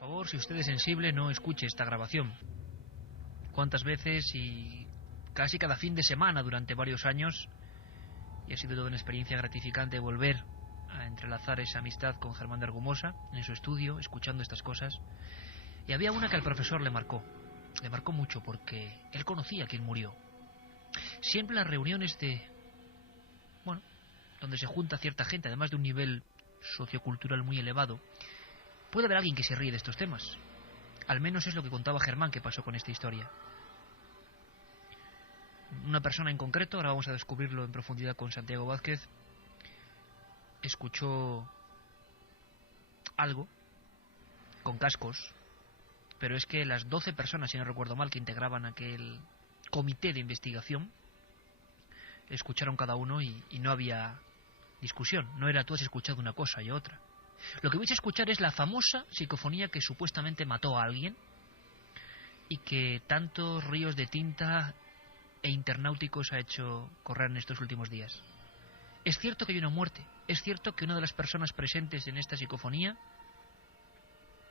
favor, si usted es sensible, no escuche esta grabación. ¿Cuántas veces y casi cada fin de semana durante varios años? Y ha sido toda una experiencia gratificante volver a entrelazar esa amistad con Germán de Argumosa en su estudio, escuchando estas cosas. Y había una que al profesor le marcó mucho, porque él conocía a quien murió. Siempre las reuniones donde se junta cierta gente, además de un nivel sociocultural muy elevado, puede haber alguien que se ríe de estos temas. Al menos es lo que contaba Germán que pasó con esta historia. Una persona en concreto, ahora vamos a descubrirlo en profundidad con Santiago Vázquez, escuchó algo con cascos, pero es que las 12 personas, si no recuerdo mal, que integraban aquel comité de investigación, escucharon cada uno y no había discusión. No era tú has escuchado una cosa y otra. Lo que vais a escuchar es la famosa psicofonía que supuestamente mató a alguien y que tantos ríos de tinta e internauticos ha hecho correr en estos últimos días. Es cierto que hay una muerte, es cierto que una de las personas presentes en esta psicofonía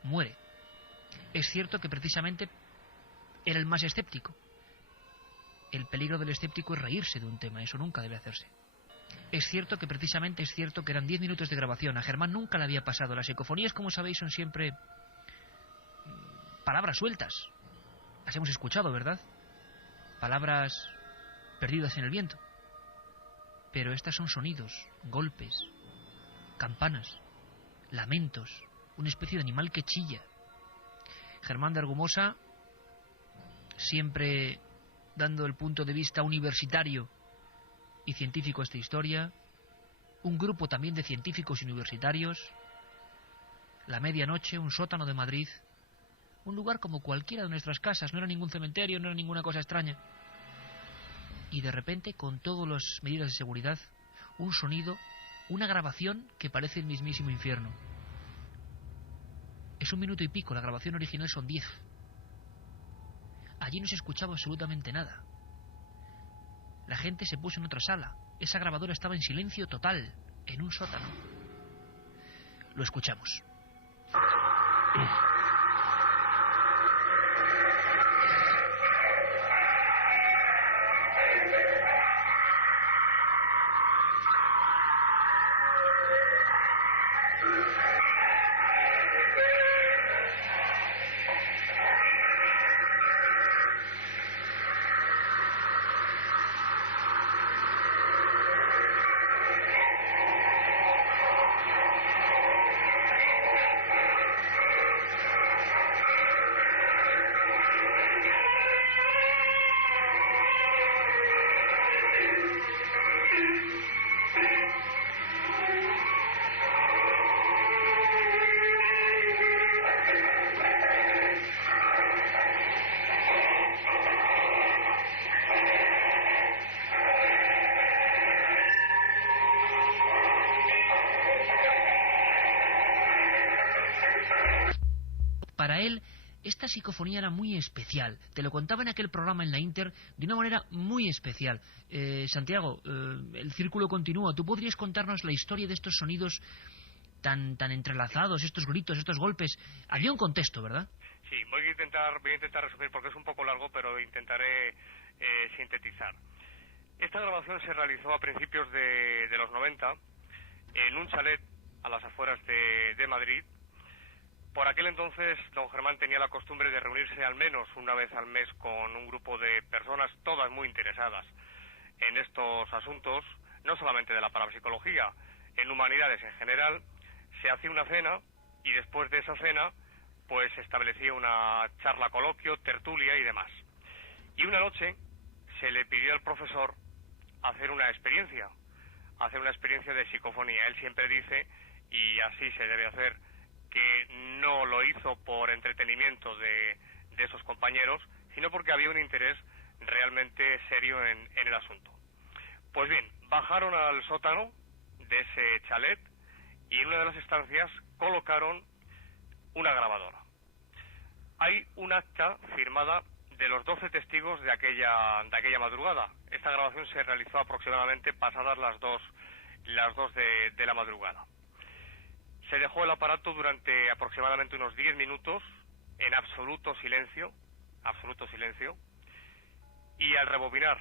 muere. Es cierto que precisamente era el más escéptico. El peligro del escéptico es reírse de un tema, eso nunca debe hacerse. Es cierto que precisamente es cierto que eran 10 minutos de grabación. A Germán nunca le había pasado. Las psicofonías, como sabéis, son siempre palabras sueltas. Las hemos escuchado, ¿verdad? Palabras perdidas en el viento. Pero estas son sonidos, golpes, campanas, lamentos, una especie de animal que chilla. Germán de Argumosa, siempre dando el punto de vista universitario y científico a esta historia, un grupo también de científicos y universitarios, la medianoche, un sótano de Madrid, un lugar como cualquiera de nuestras casas, no era ningún cementerio, no era ninguna cosa extraña. Y de repente, con todas las medidas de seguridad, un sonido, una grabación que parece el mismísimo infierno. Es 1 minuto y pico, la grabación original son 10. Allí no se escuchaba absolutamente nada. La gente se puso en otra sala. Esa grabadora estaba en silencio total, en un sótano. Lo escuchamos. Para él, esta psicofonía era muy especial. Te lo contaba en aquel programa en la Inter de una manera muy especial. Santiago, el círculo continúa. ¿Tú podrías contarnos la historia de estos sonidos tan entrelazados, estos gritos, estos golpes? Había un contexto, ¿verdad? Sí, voy a intentar resumir porque es un poco largo, pero intentaré sintetizar. Esta grabación se realizó a principios de los 90 en un chalet a las afueras de Madrid. Por aquel entonces, don Germán tenía la costumbre de reunirse al menos una vez al mes con un grupo de personas, todas muy interesadas en estos asuntos, no solamente de la parapsicología, en humanidades en general. Se hacía una cena y después de esa cena, pues se establecía una charla, coloquio, tertulia y demás. Y una noche se le pidió al profesor hacer una experiencia de psicofonía. Él siempre dice, y así se debe hacer, que no lo hizo por entretenimiento de esos compañeros, sino porque había un interés realmente serio en el asunto. Pues bien, bajaron al sótano de ese chalet y en una de las estancias colocaron una grabadora. Hay un acta firmada de los 12 testigos de aquella madrugada. Esta grabación se realizó aproximadamente pasadas las 2 de la madrugada. Se dejó el aparato durante aproximadamente unos 10 minutos en absoluto silencio, y al rebobinar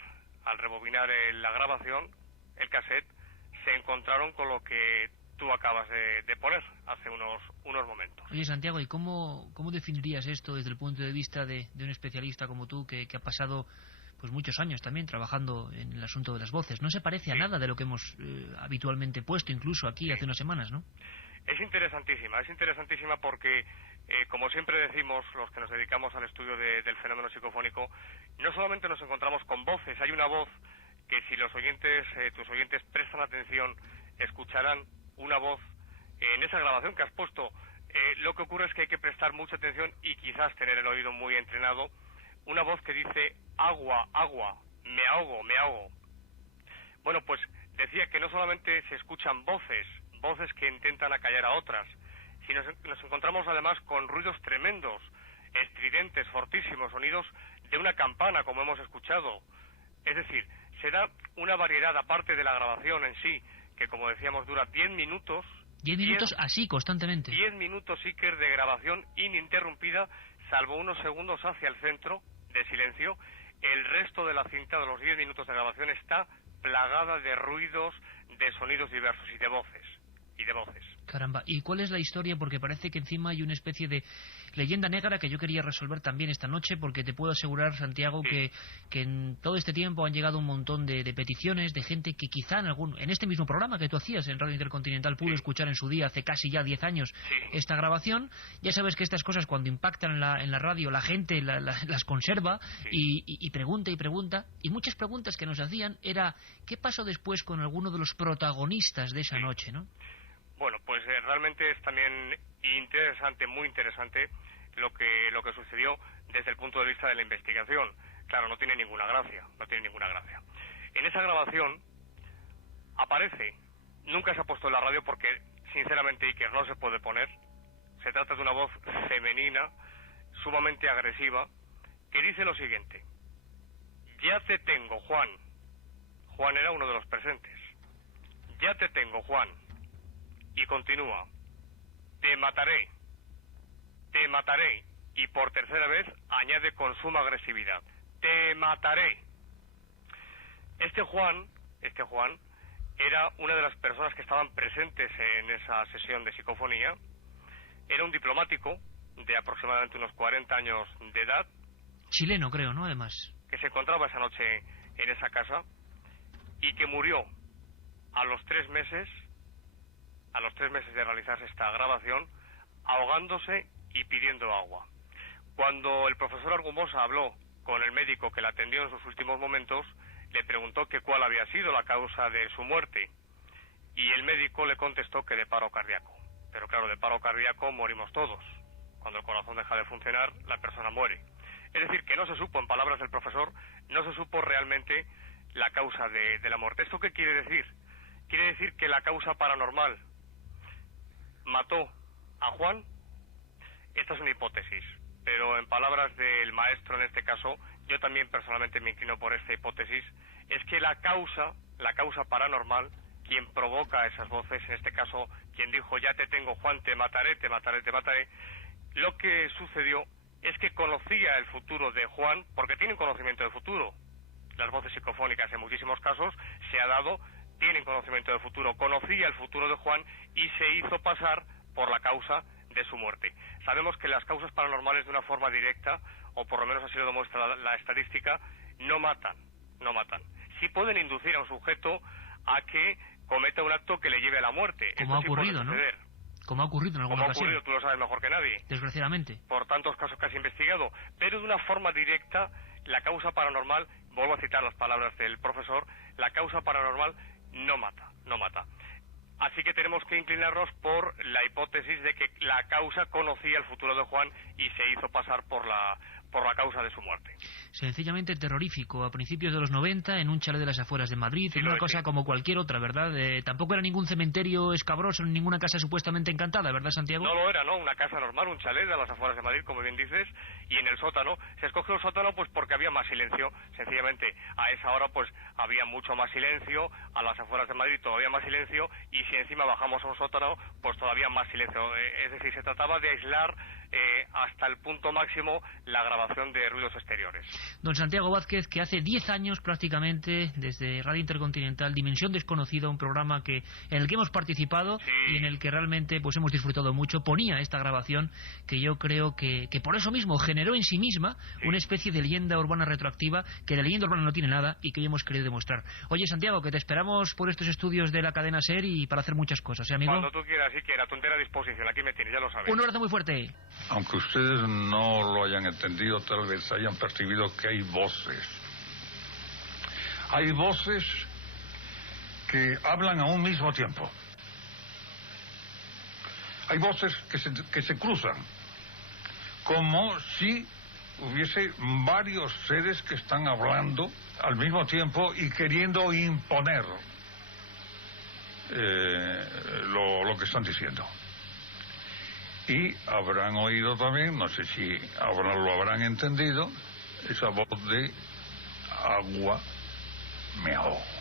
la grabación, el cassette, se encontraron con lo que tú acabas de poner hace unos momentos. Oye, Santiago, ¿y cómo definirías esto desde el punto de vista de un especialista como tú, que ha pasado pues muchos años también trabajando en el asunto de las voces? No se parece a nada de lo que hemos habitualmente puesto, incluso aquí hace unas semanas, ¿no? Es interesantísima porque, como siempre decimos los que nos dedicamos al estudio del fenómeno psicofónico, no solamente nos encontramos con voces, hay una voz que si los oyentes, tus oyentes prestan atención, escucharán una voz en esa grabación que has puesto. Lo que ocurre es que hay que prestar mucha atención y quizás tener el oído muy entrenado. Una voz que dice agua, agua, me ahogo. Bueno, pues decía que no solamente se escuchan voces que intentan acallar a otras, sino nos encontramos además con ruidos tremendos, estridentes, fortísimos, sonidos de una campana, como hemos escuchado. Es decir, se da una variedad, aparte de la grabación en sí, que como decíamos dura 10 minutos. 10 minutos así, constantemente. 10 minutos, Iker, de grabación ininterrumpida, salvo unos segundos hacia el centro de silencio. El resto de la cinta de los 10 minutos de grabación está plagada de ruidos, de sonidos diversos y de voces. Caramba, ¿y cuál es la historia? Porque parece que encima hay una especie de leyenda negra que yo quería resolver también esta noche, porque te puedo asegurar, Santiago, Sí. que en todo este tiempo han llegado un montón de peticiones de gente que quizá en este mismo programa que tú hacías en Radio Intercontinental pudo escuchar en su día, hace casi ya 10 años, esta grabación. Ya sabes que estas cosas, cuando impactan en la radio, la gente las conserva y pregunta, y muchas preguntas que nos hacían era ¿qué pasó después con alguno de los protagonistas de esa noche, no? Bueno, pues realmente es también interesante, muy interesante, lo que sucedió desde el punto de vista de la investigación. Claro, no tiene ninguna gracia. En esa grabación aparece, nunca se ha puesto en la radio porque, sinceramente, Iker, no se puede poner. Se trata de una voz femenina, sumamente agresiva, que dice lo siguiente: ya te tengo, Juan. Juan era uno de los presentes. Ya te tengo, Juan. Y continúa: te mataré, y por tercera vez añade con suma agresividad: te mataré. Este Juan era una de las personas que estaban presentes en esa sesión de psicofonía. Era un diplomático de aproximadamente unos 40 años de edad. Chileno, creo, ¿no? Además. Que se encontraba esa noche en esa casa y que murió a los 3 meses de realizarse esta grabación, ahogándose y pidiendo agua. Cuando el profesor Argumosa habló con el médico que la atendió en sus últimos momentos, le preguntó que cuál había sido la causa de su muerte, y el médico le contestó que de paro cardíaco. Pero claro, de paro cardíaco morimos todos. Cuando el corazón deja de funcionar, la persona muere. Es decir, que no se supo, en palabras del profesor, no se supo realmente la causa de la muerte. ¿Esto qué quiere decir? Quiere decir que la causa paranormal mató a Juan. Esta es una hipótesis, pero en palabras del maestro en este caso, yo también personalmente me inclino por esta hipótesis, es que la causa paranormal, quien provoca esas voces, en este caso quien dijo ya te tengo, Juan, te mataré, lo que sucedió es que conocía el futuro de Juan, porque tienen conocimiento del futuro. Las voces psicofónicas en muchísimos casos se ha dado, tienen conocimiento del futuro, conocía el futuro de Juan y se hizo pasar por la causa de su muerte. Sabemos que las causas paranormales, de una forma directa, o por lo menos así lo demuestra la estadística, no matan. Sí pueden inducir a un sujeto a que cometa un acto que le lleve a la muerte. Como ha ocurrido, ¿no? Como ha ocurrido en alguna ocasión. Tú lo sabes mejor que nadie. Desgraciadamente. Por tantos casos que has investigado. Pero de una forma directa, la causa paranormal, vuelvo a citar las palabras del profesor, la causa paranormal no mata. Así que tenemos que inclinarnos por la hipótesis de que la causa conocía el futuro de Juan y se hizo pasar por la por la causa de su muerte. Sencillamente terrorífico. A principios de los 90, en un chalet de las afueras de Madrid, Sí, una cosa como cualquier otra, ¿verdad? Tampoco era ningún cementerio escabroso, ni ninguna casa supuestamente encantada, ¿verdad, Santiago? No lo era, ¿no? Una casa normal, un chalet de las afueras de Madrid, como bien dices, y en el sótano. Se escogió el sótano pues porque había más silencio. Sencillamente, a esa hora pues había mucho más silencio, a las afueras de Madrid todavía más silencio, y si encima bajamos a un sótano, pues todavía más silencio. Es decir, se trataba de aislar hasta el punto máximo la grabación de ruidos exteriores. Don Santiago Vázquez, que hace 10 años prácticamente, desde Radio Intercontinental, Dimensión Desconocida, un programa en el que hemos participado, sí, y en el que realmente pues hemos disfrutado mucho, ponía esta grabación que yo creo que por eso mismo generó en sí misma una especie de leyenda urbana retroactiva, que de leyenda urbana no tiene nada y que hoy hemos querido demostrar. Oye, Santiago, que te esperamos por estos estudios de la cadena SER y para hacer muchas cosas, ¿eh, amigo? Cuando tú quieras, sí, que a tu entera disposición. Aquí me tienes, ya lo sabes. Un abrazo muy fuerte. Aunque ustedes no lo hayan entendido, tal vez hayan percibido que hay voces. Hay voces que hablan a un mismo tiempo. Hay voces que se cruzan, como si hubiese varios seres que están hablando al mismo tiempo y queriendo imponer lo que están diciendo. Y habrán oído también, no sé si lo habrán entendido, esa voz de agua me ahogo.